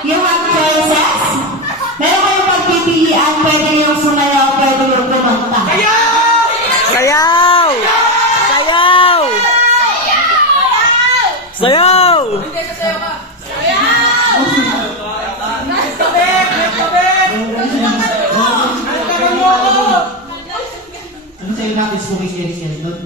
You have choices. Meron kayong pagpipilian. Pwede yung sumayaw, pwede yung kumanta. Sayaw! Sayaw! Sayaw! Hindi, sasayaw ka. Ano sa'yo natin spooky series doon?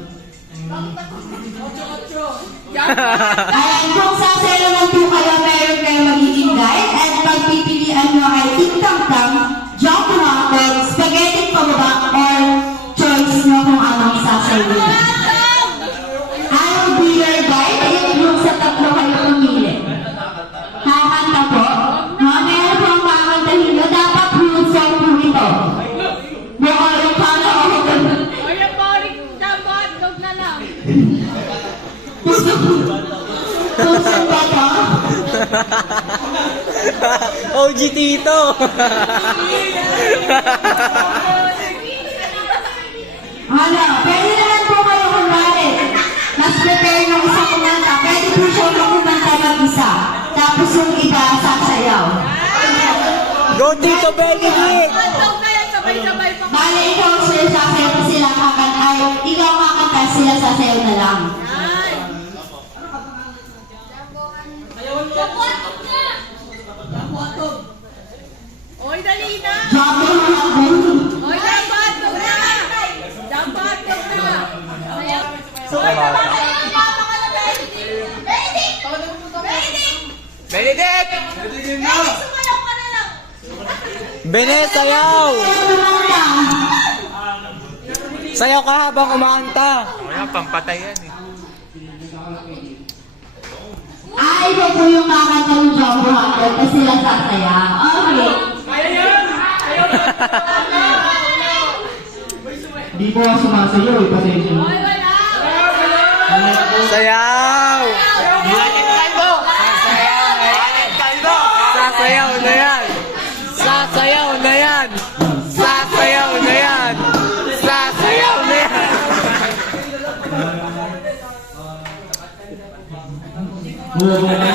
Ayan, kung sasayaw naman po kayo, meron kayo magiging guide. At pagpipilian nyo ay tingtang-tang, jump rocket, spaghetti pababa, or choice nyo kung anong sasayaw. I will be your guide. Yung sa tatlo kayo pumili. Kakanta po. Mamaya po ang kakantahin nyo. Dapat full song po ito. Mukhang paano ako. Ay, boring. Dapat, dog na lang. Full song ba ito? OG Tito! Ano, pwede naman po kayo kunwari. Mas prepare ng isa kumanta. Pwede po siya kumanta mag-isa. Tapos yung iba sasayaw. Go Tito Benedict! Dog na yan, sabay-sabay pa. Bale, ikaw sir sasayaw pa sila kakanta. Ay, ikaw kakanta sila sasayaw na lang. Ay. Jabuatog na! Jabuatog. Oy, dali na! Jobe mga boy. Oy, jabuatog na! Jabuatog na! Oy, Benedict! sumayaw ka na lang! Bene, sayaw! Kumanta. Sayaw ka habang kumanta! Wala, pampatay yan eh. Ito po yung kakanta ng Jobe Hunter kasi sila sasayaw. Okay. Hindi po ako sumasayaw eh, pasensya mo. Oy, wala! Sayaw! Sasayaw na yan! Sasayaw na yan! Sasayaw na yan! Sasayaw na yan! Wala mo na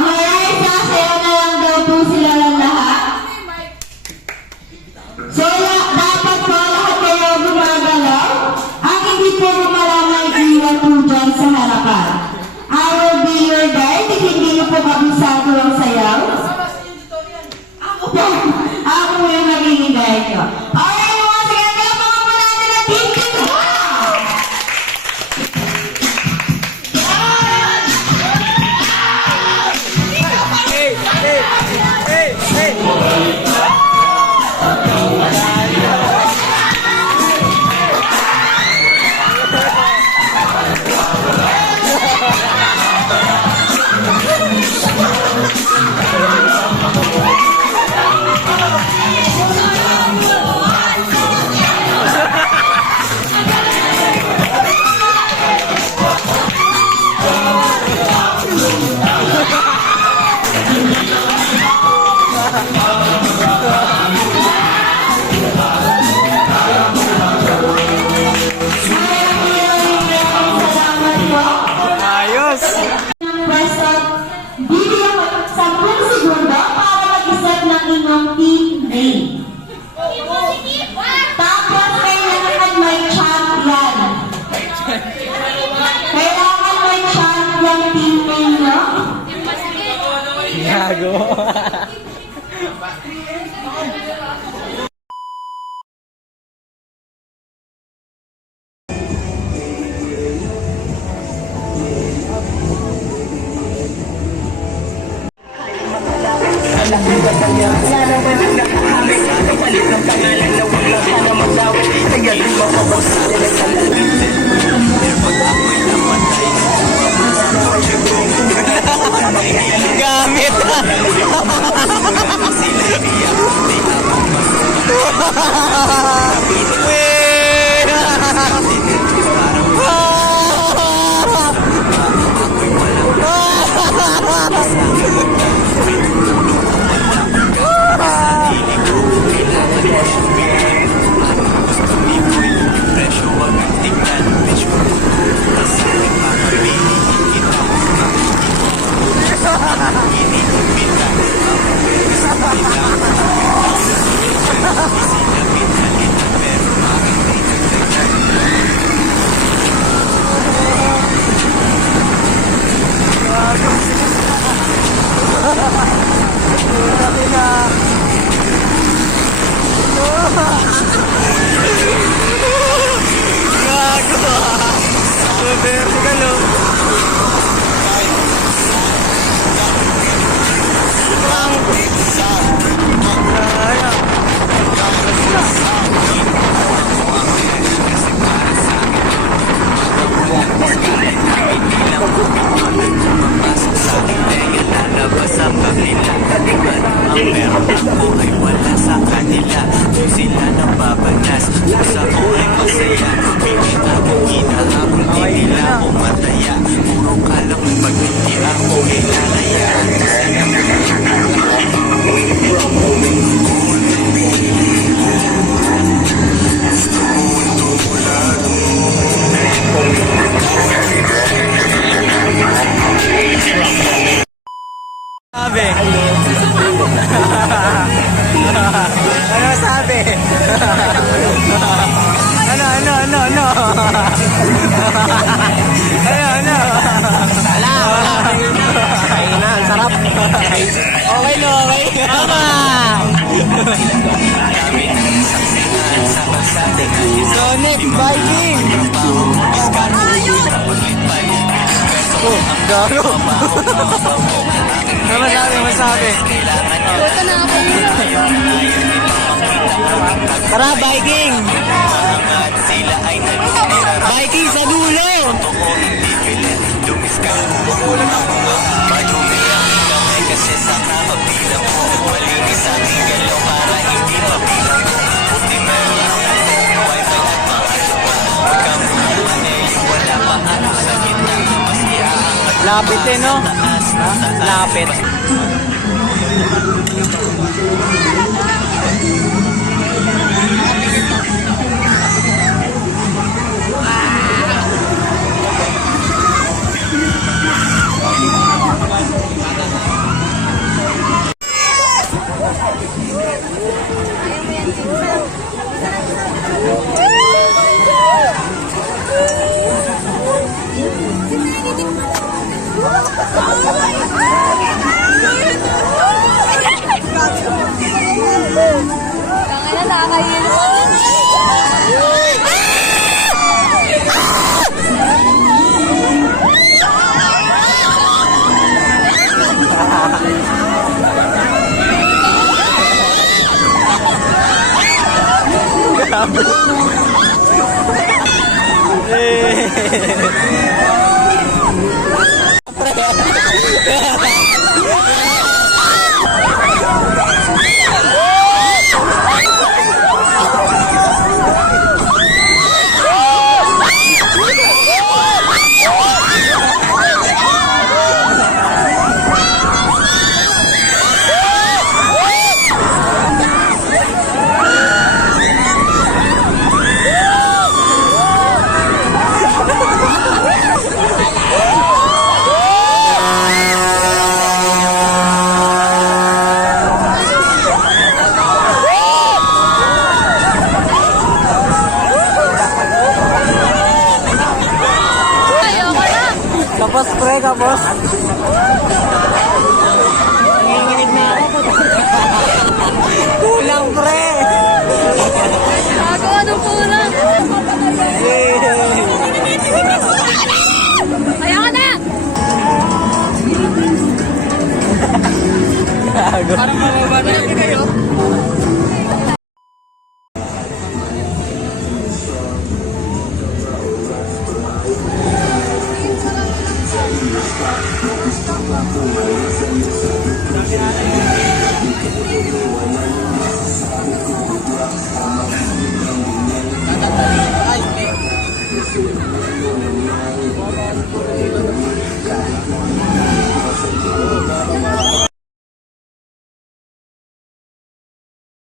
Alright, sasayaw na lang daw po sila ng lahat. So, dapat po lahat kayo gumagalaw. Ang hindi po gumalaw may iwan po dyan sa harapan. I will be your guide. Hindi niyo po kabisado ang sayaw. Ako po. Ako po yung magiging guide ko. Alright, mga sige, kalabangan po natin ang Team Team. Hey! Hey! Hey! Hey! Salamat po. Ayos! Pwesto, bibigyan ko 10 segundo para mag-isip ng inyong team name. Tapos, kailangan may champion. Kailangan may champion team name, no? Gago! Gamit! Ano? Ano? Wala. Ayun na, ang sarap. Okay no, okay? Tama! Sonic Viking! Oh, garo! Ano masabi? Ito na ako. Tara, Viking! Viking sa dulo! Lapit eh, no? Lapit. Kaya nakakayin. Ayoko na. Kapos pre, kapos. Nanginginig na ako. Kulang pre. Gago, anong kulang? Ayoko na. Parang mababa na yun kayo.